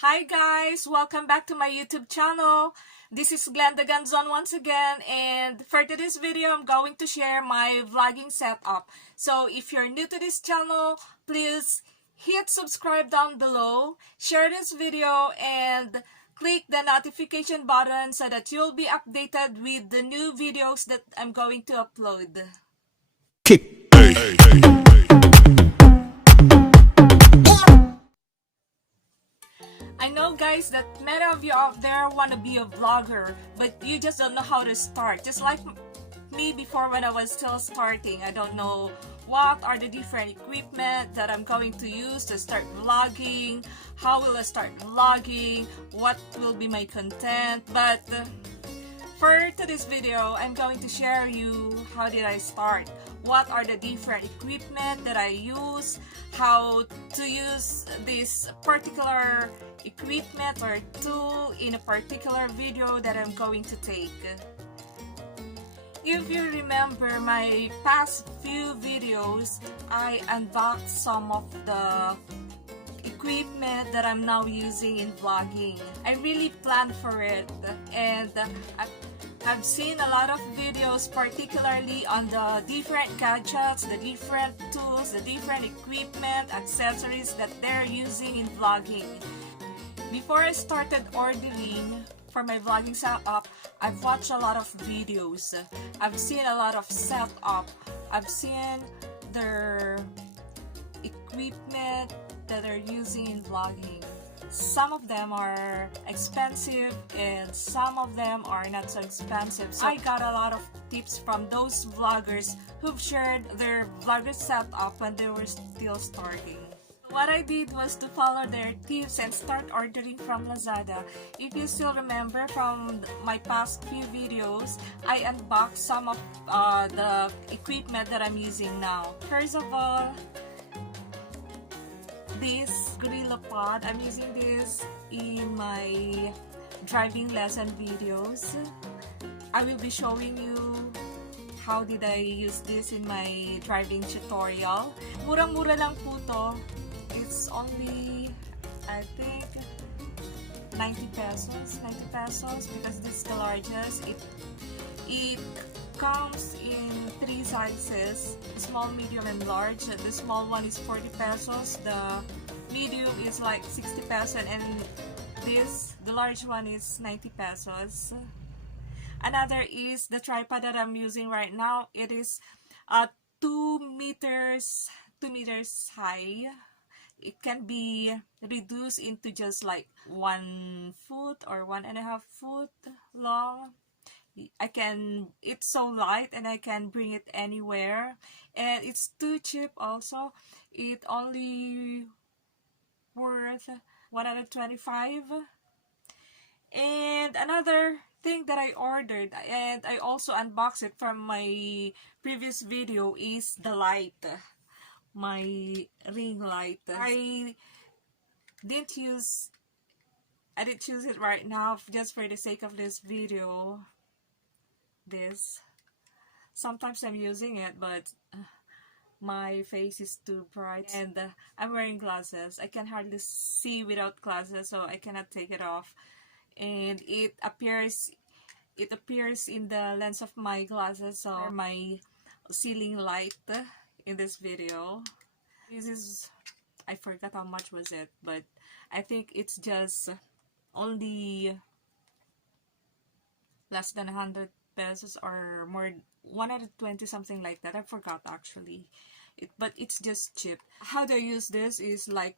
Hi guys! Welcome back to my YouTube channel. This is Glenda Ganzon once again, and for today's video, I'm going to share my vlogging setup. So if you're new to this channel, please hit subscribe down below, share this video, and click the notification button so that you'll be updated with the new videos that I'm going to upload. I know guys that many of you out there want to be a vlogger, but you just don't know how to start. Just like me before when I was still starting. I don't know what are the different equipment that I'm going to use to start vlogging, how will I start vlogging, what will be my content. But for today's video, I'm going to share you how did I start, what are the different equipment that I use, how to use this particular equipment or tool in a particular video that I'm going to take. If you remember my past few videos, I unboxed some of the equipment that I'm now using in vlogging. I really planned for it, and I've seen a lot of videos, particularly on the different gadgets, the different tools, the different equipment, accessories that they're using in vlogging. Before I started ordering for my vlogging setup, I've watched a lot of videos. I've seen a lot of setup. I've seen their equipment that they're using in vlogging. Some of them are expensive and some of them are not so expensive. So I got a lot of tips from those vloggers who've shared their vlogger setup when they were still starting. What I did was to follow their tips and start ordering from Lazada. If you still remember from my past few videos, I unboxed some of the equipment that I'm using now. First of all, this Gorilla Pod. I'm using this in my driving lesson videos. I will be showing you how did I use this in my driving tutorial. Murang-mura lang po to. It's only, I think, 90 pesos because this is the largest. It comes in 3 sizes, small, medium, and large. The small one is 40 pesos, the medium is like 60 pesos, and the large one is 90 pesos. Another is the tripod that I'm using right now. It is 2 meters high. It can be reduced into just like 1 foot or 1.5 foot long. It's so light and I can bring it anywhere, and it's too cheap also. It only worth 125. And another thing that I ordered, and I also unboxed it from my previous video, is the light, my ring light. I didn't choose it right now just for the sake of this video. Sometimes I'm using it, but my face is too bright, and I'm wearing glasses. I can hardly see without glasses, so I cannot take it off, and it appears in the lens of my glasses, so my ceiling light in this video. This is, I forgot how much was it, but I think it's just only less than 100 pesos or more, 120, something like that. I forgot actually, but it's just cheap. How do I use this is like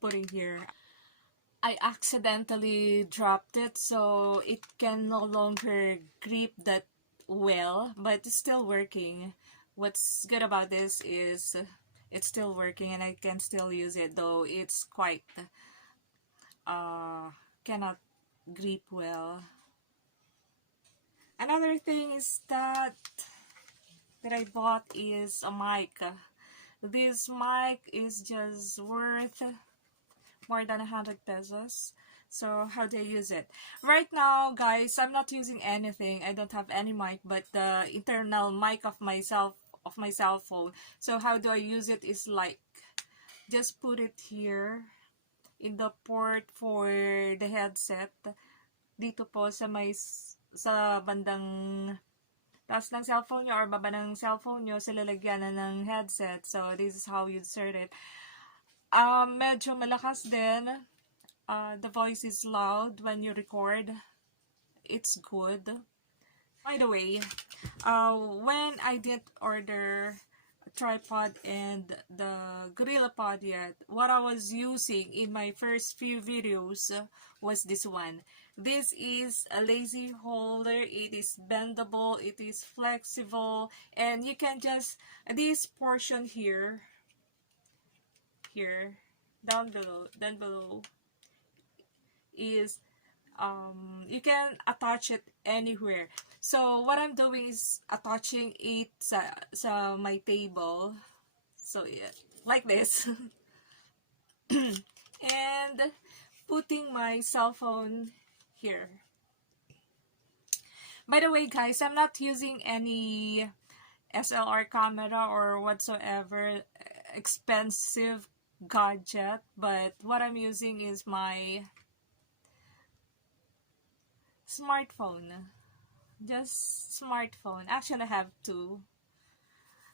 putting here. I accidentally dropped it, so it can no longer grip that well, but it's still working. What's good about this is it's still working and I can still use it, though it's quite cannot grip well. Another thing is that I bought is a mic. This mic is just worth more than 100 pesos. So how do I use it? Right now, guys, I'm not using anything. I don't have any mic but the internal mic of my cell phone. So how do I use it is like just put it here in the port for the headset. Dito po sa sa bandang taas ng cellphone nyo or baba ng cellphone nyo, sa lalagyanan ng headset. So, this is how you insert it. Medyo malakas din. The voice is loud when you record. It's good. By the way, when I didn't order a tripod and the GorillaPod yet, what I was using in my first few videos was this one. This is a lazy holder. It is bendable, it is flexible, and you can just, this portion here, down below is, you can attach it anywhere. So what I'm doing is attaching it sa my table. So yeah, like this. And putting my cell phone here. By the way, guys, I'm not using any SLR camera or whatsoever expensive gadget, but what I'm using is my smartphone. Just smartphone. Actually, I have two,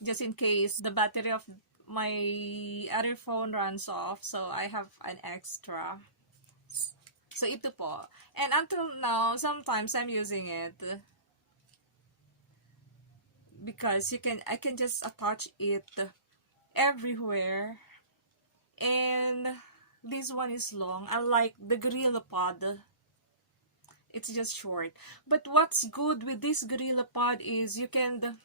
just in case the battery of my other phone runs off, so I have an extra. So ito po. And until now, sometimes I'm using it because I can just attach it everywhere. And this one is long, unlike the GorillaPod. It's just short. But what's good with this GorillaPod is you can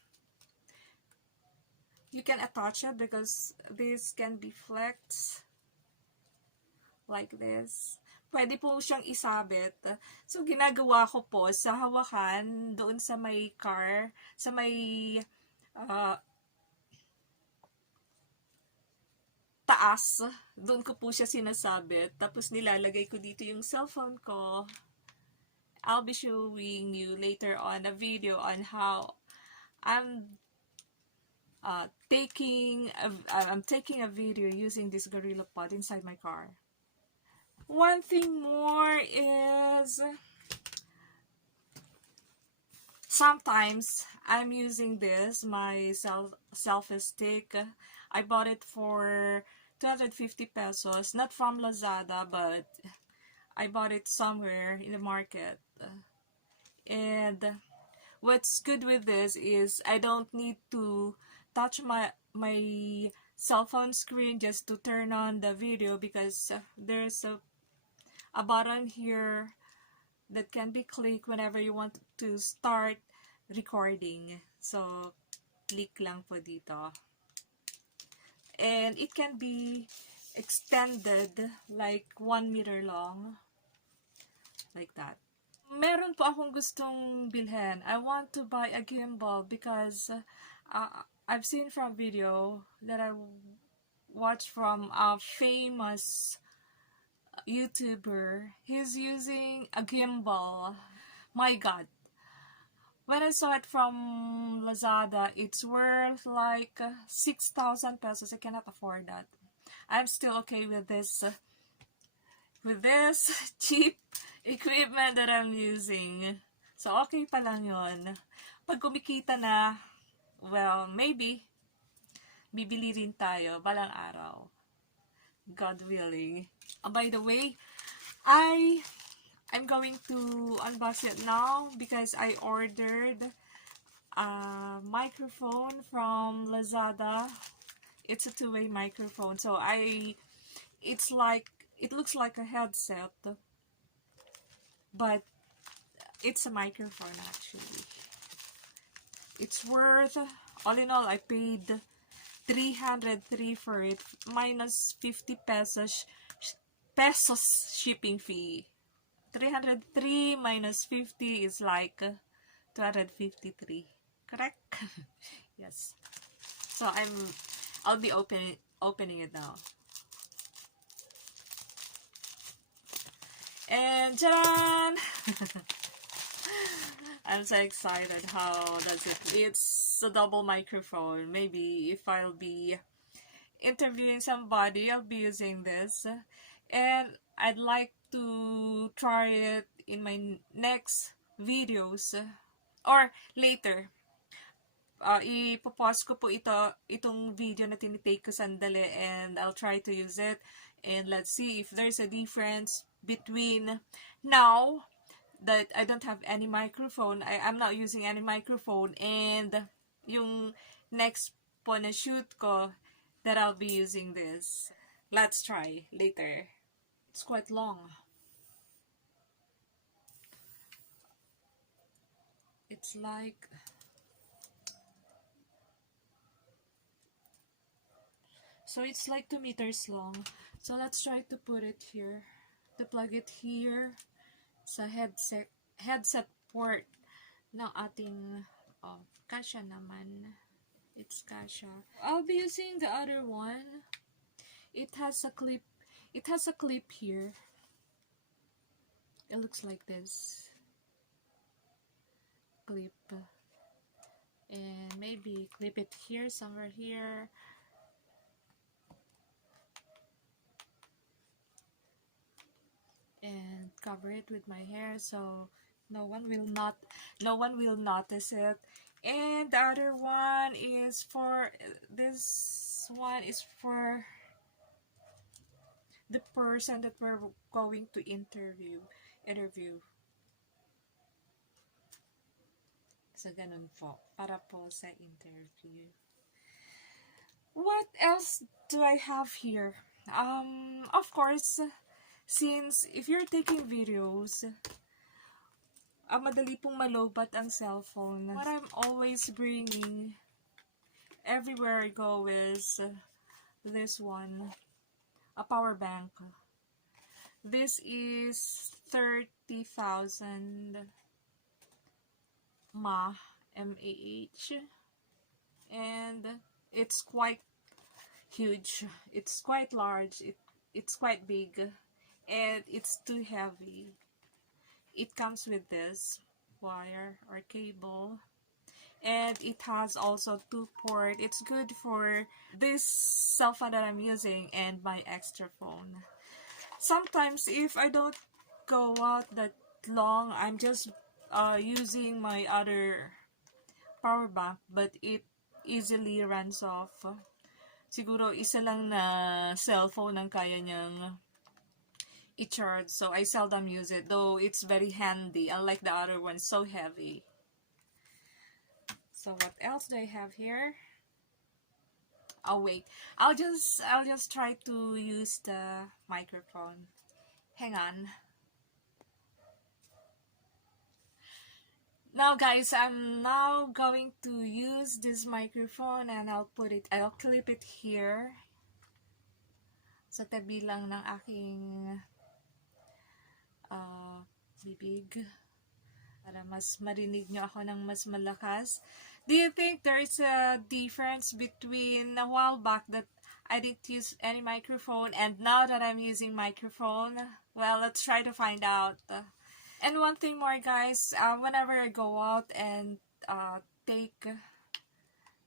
attach it because this can be flexed like this. Pwede po siyang isabit. So ginagawa ko po sa hawakan doon sa may car, sa may taas, doon ko po siya sinasabit. Tapos nilalagay ko dito yung cellphone ko. I'll be showing you later on a video on how I'm taking a video using this GorillaPod inside my car. One thing more is sometimes I'm using this, my selfie stick. I bought it for 250 pesos, not from Lazada, but I bought it somewhere in the market. And what's good with this is I don't need to touch my cell phone screen just to turn on the video, because there's a button here that can be clicked whenever you want to start recording. So click lang po dito. And it can be extended like 1 meter long, like that. Meron po akong gustong bilhin. I want to buy a gimbal because I've seen from video that I watched from a famous YouTuber. He's using a gimbal. My God. When I saw it from Lazada, it's worth like 6,000 pesos. I cannot afford that. I'm still okay with this cheap equipment that I'm using. So, okay pa lang yun. Pag kumikita na, well, maybe, bibili rin tayo balang araw. God willing. By the way, I'm going to unbox it now because I ordered a microphone from Lazada. It's a two-way microphone. So it looks like a headset, but it's a microphone actually. It's worth, all in all, I paid 303 for it, minus 50 pesos shipping fee. 303 minus 50 is like 253. Correct? Yes. So I'll be opening it now. And ta-da! I'm so excited. How does it? It's a double microphone. Maybe if I'll be interviewing somebody, I'll be using this. And I'd like to try it in my next videos or later. Ipopost ko po itong video na tinitake ko sandali, and I'll try to use it. And let's see if there's a difference between now that I don't have any microphone, I'm not using any microphone, and yung next po na shoot ko that I'll be using this. Let's try later. It's quite long. It's like... So it's like 2 meters long. So let's try to put it here. To plug it here sa headset port ng ating kasha naman. It's kasha. I'll be using the other one. It has a clip. It has a clip here. It looks like this. Clip. And maybe clip it here, somewhere here. And cover it with my hair so no one will notice it. And the other one is for this one is for the person that we're going to interview. So ganun po, para po sa interview. What else do I have here? Of course, since if you're taking videos, madali pong malobat ang cellphone. What I'm always bringing everywhere I go is this one, a power bank. This is 30,000 mAh, and it's quite huge. It's quite large. It's quite big, and it's too heavy. It comes with this wire or cable, and it has also 2-port. It's good for this cell phone that I'm using and my extra phone. Sometimes if I don't go out that long, I'm just using my other power bank, but it easily runs off. Siguro isa lang na cellphone ang kaya niyang i-charge, so I seldom use it, though it's very handy, unlike the other one, so heavy. So what else do I have here? Oh wait, I'll just try to use the microphone. Hang on. Now guys, I'm now going to use this microphone, and I'll clip it here sa tabi lang ng aking bibig para mas marinig nyo ako ng mas malakas. Do you think there is a difference between a while back that I didn't use any microphone and now that I'm using microphone? Well, let's try to find out. And one thing more guys, whenever I go out and take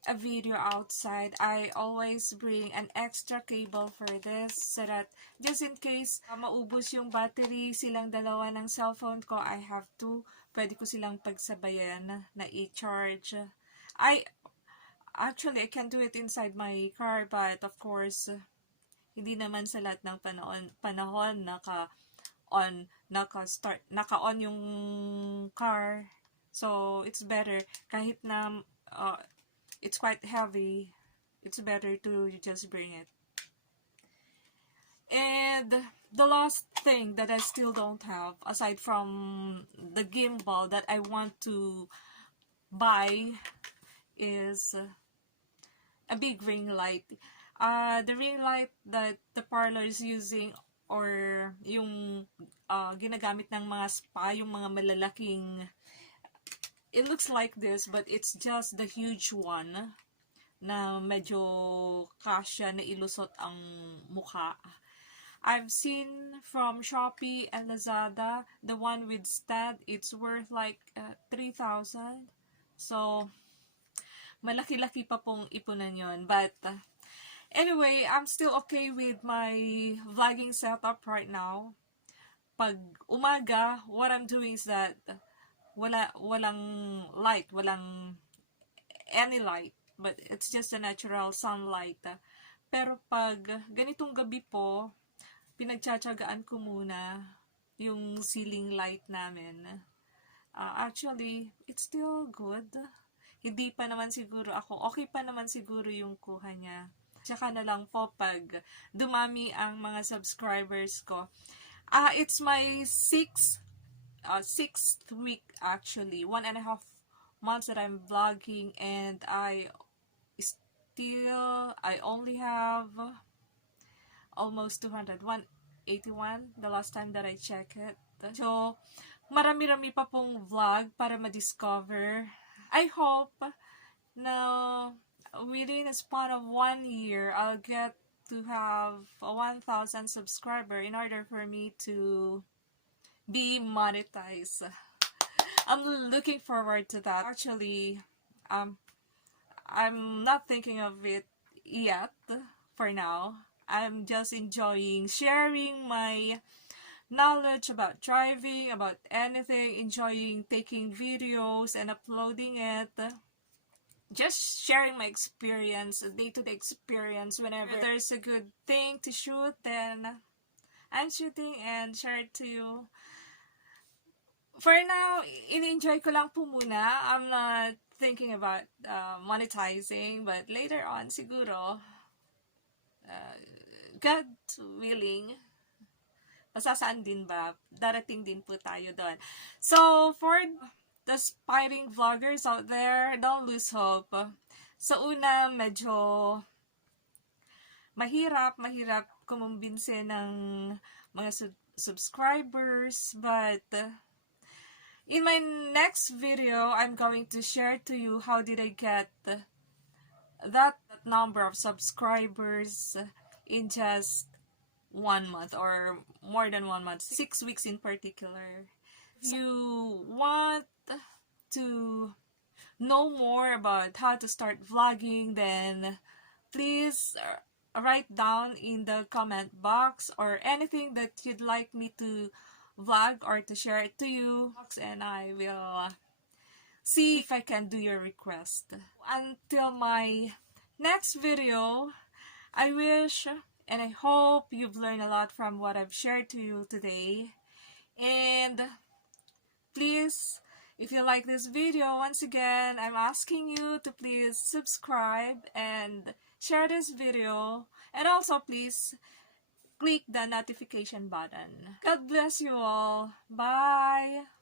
a video outside, I always bring an extra cable for this so that just in case maubos yung battery silang dalawa ng cellphone ko, I have to, pwede ko silang pagsabayan na i-charge. I can do it inside my car, but of course hindi naman sa lahat ng panahon naka-on yung car. So it's better kahit na it's quite heavy, it's better to just bring it. And the last thing that I still don't have, aside from the gimbal that I want to buy, is a big ring light. The ring light that the parlor is using, or yung ginagamit ng mga spa, yung mga malalaking, it looks like this, but it's just the huge one na medyo kasya na ilusot ang mukha. I've seen from Shopee and Lazada, the one with stand, it's worth like 3,000. So, malaki-laki pa pong ipunan yon. But, Anyway, I'm still okay with my vlogging setup right now. Pag umaga, what I'm doing is that walang light, walang any light, but it's just a natural sunlight. Pero pag ganitong gabi po, pinagtsatsagaan ko muna yung ceiling light namin. Actually, it's still good. Hindi pa naman siguro ako, okay pa naman siguro yung kuha niya. Tsaka na lang po pag dumami ang mga subscribers ko. It's my sixth week actually. 1.5 months that I'm vlogging, and I only have almost 200, 181 the last time that I checked it. So, marami-rami pa pong vlog para ma-discover. I hope na within a span of 1 year, I'll get to have a 1,000 subscriber in order for me to be monetized. I'm looking forward to that. Actually, I'm not thinking of it yet for now. I'm just enjoying sharing my knowledge about driving, about anything, enjoying taking videos and uploading it. Just sharing my experience, day-to-day experience. Whenever there's a good thing to shoot, then I'm shooting and share it to you. For now, in-enjoy ko lang po muna. I'm not thinking about monetizing, but later on, siguro, God willing, masasaan din ba? Darating din po tayo doon. So, for the aspiring vloggers out there, don't lose hope. Sa una, medyo mahirap kumumbinse ng mga subscribers, but in my next video, I'm going to share to you how did I get that number of subscribers in just 1 month or more than 1 month, 6 weeks in particular. If you want to know more about how to start vlogging, then please write down in the comment box or anything that you'd like me to vlog or to share it to you, and I will see if I can do your request. Until my next video, I wish and I hope you've learned a lot from what I've shared to you today. And please, if you like this video, once again, I'm asking you to please subscribe and share this video, and also please click the notification button. God bless you all. Bye!